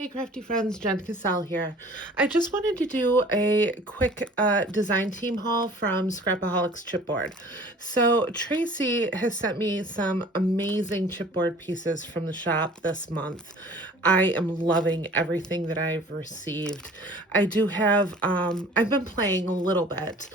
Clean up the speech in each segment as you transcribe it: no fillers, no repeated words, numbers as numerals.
Hey crafty friends, Jen Cassell here. I just wanted to do a quick design team haul from Scraholics Chipboard. So Tracy has sent me some amazing chipboard pieces from the shop this month. I am loving everything that I've received. I do have, I've been playing a little bit,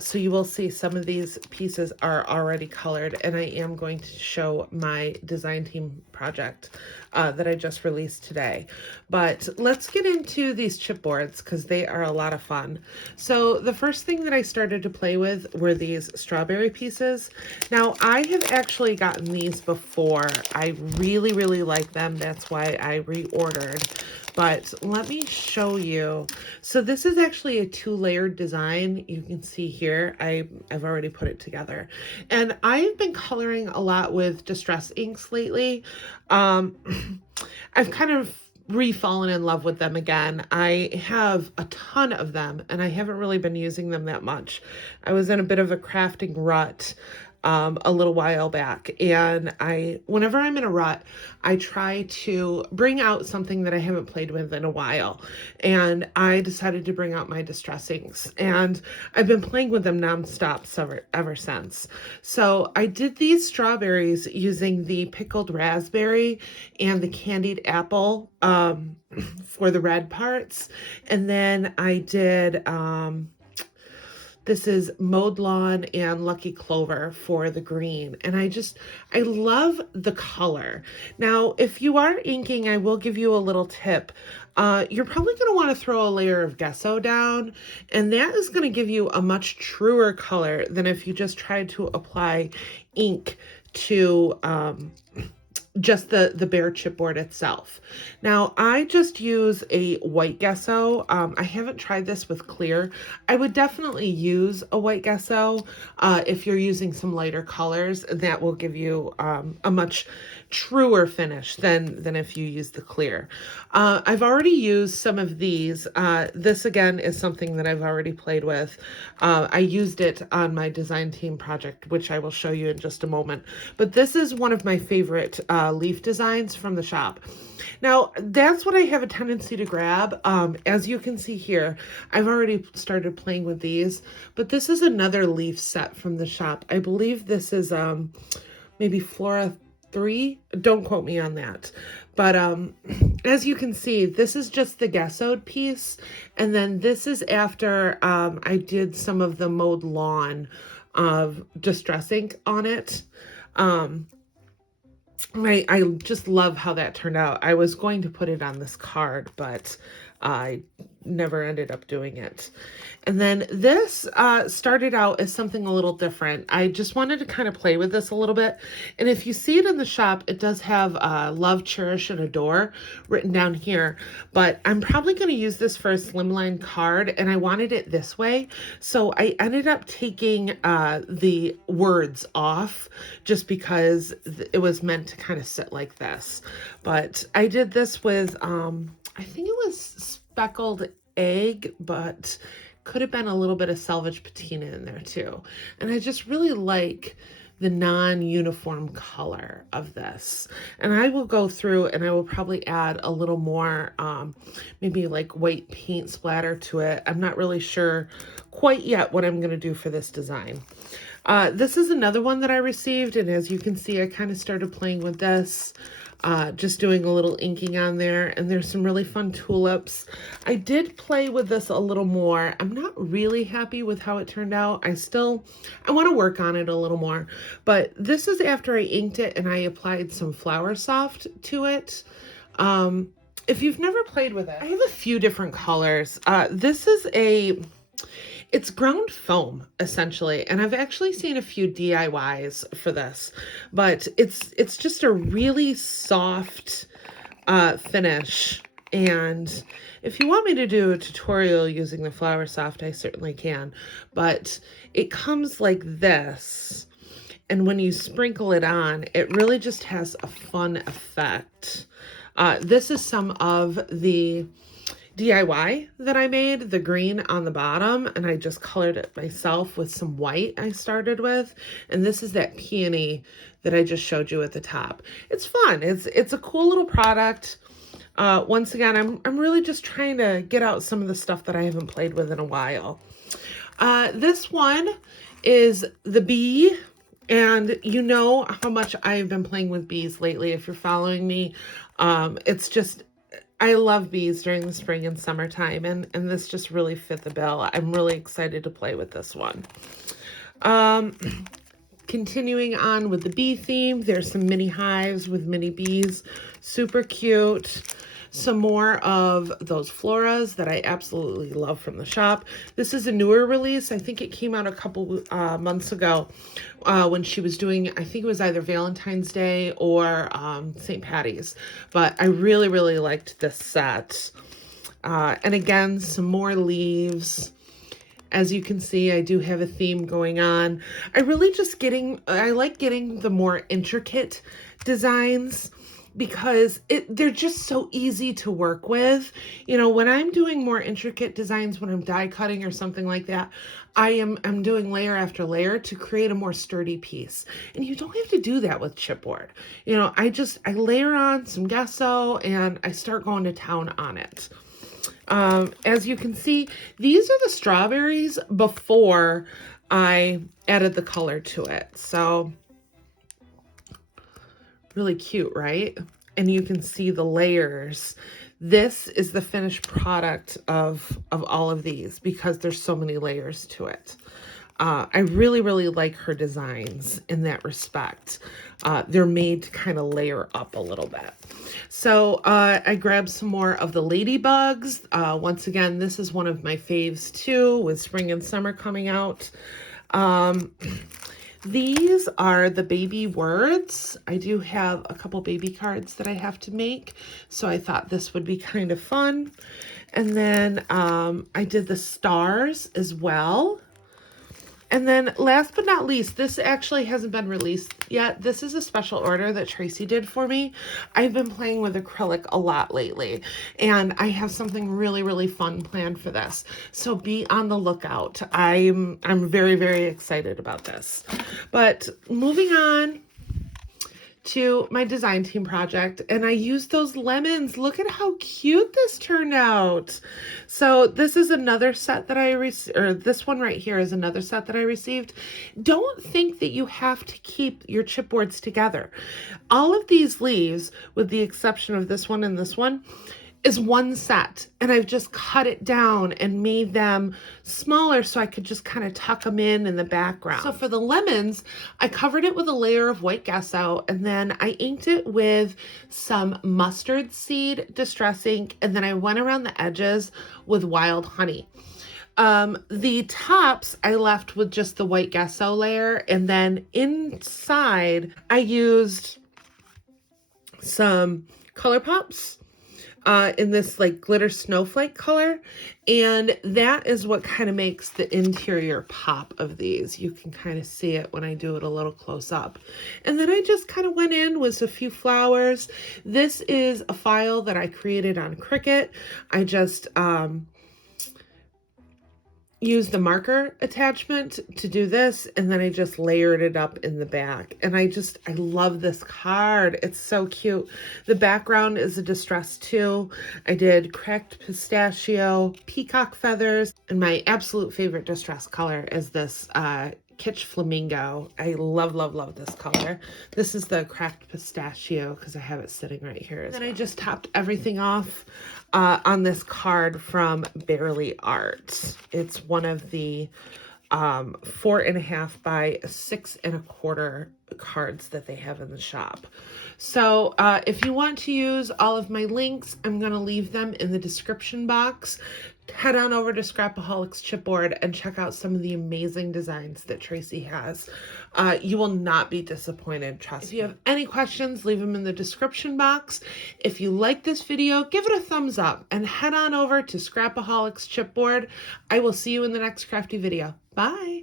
so you will see some of these pieces are already colored, and I am going to show my design team project that I just released today. But let's get into these chipboards because they are a lot of fun. So the first thing that I started to play with were these strawberry pieces. Now I have actually gotten these before. I really, really like them. That's why I reordered. But let me show you. So this is actually a two-layered design. You can see here, I've already put it together. And I've been coloring a lot with distress inks lately. I've kind of re-fallen in love with them again. I have a ton of them and I haven't really been using them that much. I was in a bit of a crafting rut a little while back, and whenever I'm in a rut, I try to bring out something that I haven't played with in a while, and I decided to bring out my distress inks, and I've been playing with them nonstop ever since. So I did these strawberries using the pickled raspberry and the candied apple for the red parts, and then I did this is Mowed Lawn and Lucky Clover for the green. And I love the color. Now, if you are inking, I will give you a little tip. You're probably going to want to throw a layer of gesso down, and that is going to give you a much truer color than if you just tried to apply ink to just the bare chipboard itself. Now, I just use a white gesso. I haven't tried this with clear. I would definitely use a white gesso if you're using some lighter colors. That will give you a much truer finish than if you use the clear. I've already used some of these. This again is something that I've already played with. I used it on my design team project, which I will show you in just a moment. But this is one of my favorite leaf designs from the shop. Now, that's what I have a tendency to grab. As you can see here, I've already started playing with these, but this is another leaf set from the shop. I believe this is maybe Flora 3. Don't quote me on that. But as you can see, this is just the gessoed piece. And then this is after I did some of the mowed lawn of distress ink on it. I just love how that turned out. I was going to put it on this card, but I never ended up doing it. And then this started out as something a little different. I just wanted to kind of play with this a little bit. And if you see it in the shop, it does have love, cherish, and adore written down here. But I'm probably going to use this for a slimline card, and I wanted it this way. So I ended up taking the words off just because it was meant to kind of sit like this. But I did this with, I think it was speckled egg, but could have been a little bit of selvage patina in there too. And I just really like the non-uniform color of this. And I will go through and I will probably add a little more, maybe like white paint splatter to it. I'm not really sure quite yet what I'm going to do for this design. This is another one that I received, and as you can see, I kind of started playing with this. Just doing a little inking on there, and there's some really fun tulips. I did play with this a little more. I'm not really happy with how it turned out. I want to work on it a little more, but this is after I inked it and I applied some Flower Soft to it. If you've never played with it, I have a few different colors. This is it's ground foam, essentially, and I've actually seen a few DIYs for this, but it's just a really soft finish. And if you want me to do a tutorial using the Flower Soft, I certainly can, but it comes like this, and when you sprinkle it on, it really just has a fun effect. This is some of the DIY that I made, the green on the bottom, and I just colored it myself with some white I started with. And this is that peony that I just showed you at the top. It's fun. It's a cool little product. Once again, I'm really just trying to get out some of the stuff that I haven't played with in a while. This one is the bee, and you know how much I've been playing with bees lately. If you're following me, it's just, I love bees during the spring and summertime, and this just really fit the bill. I'm really excited to play with this one. Continuing on with the bee theme, there's some mini hives with mini bees, super cute. Some more of those floras that I absolutely love from the shop. This is a newer release. I think it came out a couple months ago when she was doing, I think it was either Valentine's Day or St. Patty's. But I really, really liked this set. And again, some more leaves. As you can see, I do have a theme going on. I like getting the more intricate designs because they're just so easy to work with. You know, when I'm doing more intricate designs, when I'm die cutting or something like that, I'm doing layer after layer to create a more sturdy piece. And you don't have to do that with chipboard. You know, I layer on some gesso and I start going to town on it. As you can see, these are the strawberries before I added the color to it. So really cute, right? And you can see the layers. This is the finished product of all of these because there's so many layers to it. I really, really like her designs in that respect. They're made to kind of layer up a little bit. So I grabbed some more of the ladybugs. Once again, this is one of my faves too, with spring and summer coming out. These are the baby words. I do have a couple baby cards that I have to make, so I thought this would be kind of fun. And then I did the stars as well. And then last but not least, this actually hasn't been released yet. This is a special order that Tracy did for me. I've been playing with acrylic a lot lately, and I have something really, really fun planned for this. So be on the lookout. I'm very, very excited about this. But moving on to my design team project, and I used those lemons. Look at how cute this turned out. So this is another set that I received, or this one right here is another set that I received. Don't think that you have to keep your chipboards together. All of these leaves, with the exception of this one and this one, is one set, and I've just cut it down and made them smaller so I could just kind of tuck them in the background. So for the lemons, I covered it with a layer of white gesso, and then I inked it with some mustard seed distress ink, and then I went around the edges with wild honey. The tops I left with just the white gesso layer, and then inside I used some color pops in this like glitter snowflake color, and that is what kind of makes the interior pop of these. You can kind of see it when I do it a little close up. And then I just kind of went in with a few flowers. This is a file that I created on Cricut. I just used the marker attachment to do this, and then I just layered it up in the back. And I love this card. It's so cute. The background is a distress too. I did cracked pistachio, peacock feathers, and my absolute favorite distress color is this Kitsch Flamingo. I love, love, love this color. This is the cracked pistachio because I have it sitting right here. Then I just topped everything off on this card from Barely Art. It's one of the 4.5 by 6.25 cards that they have in the shop. So if you want to use all of my links, I'm going to leave them in the description box. Head on over to Scraholics Chipboard and check out some of the amazing designs that Tracy has. You will not be disappointed, trust me. If you have any questions, leave them in the description box. If you like this video, give it a thumbs up and head on over to Scraholics Chipboard. I will see you in the next crafty video. Bye!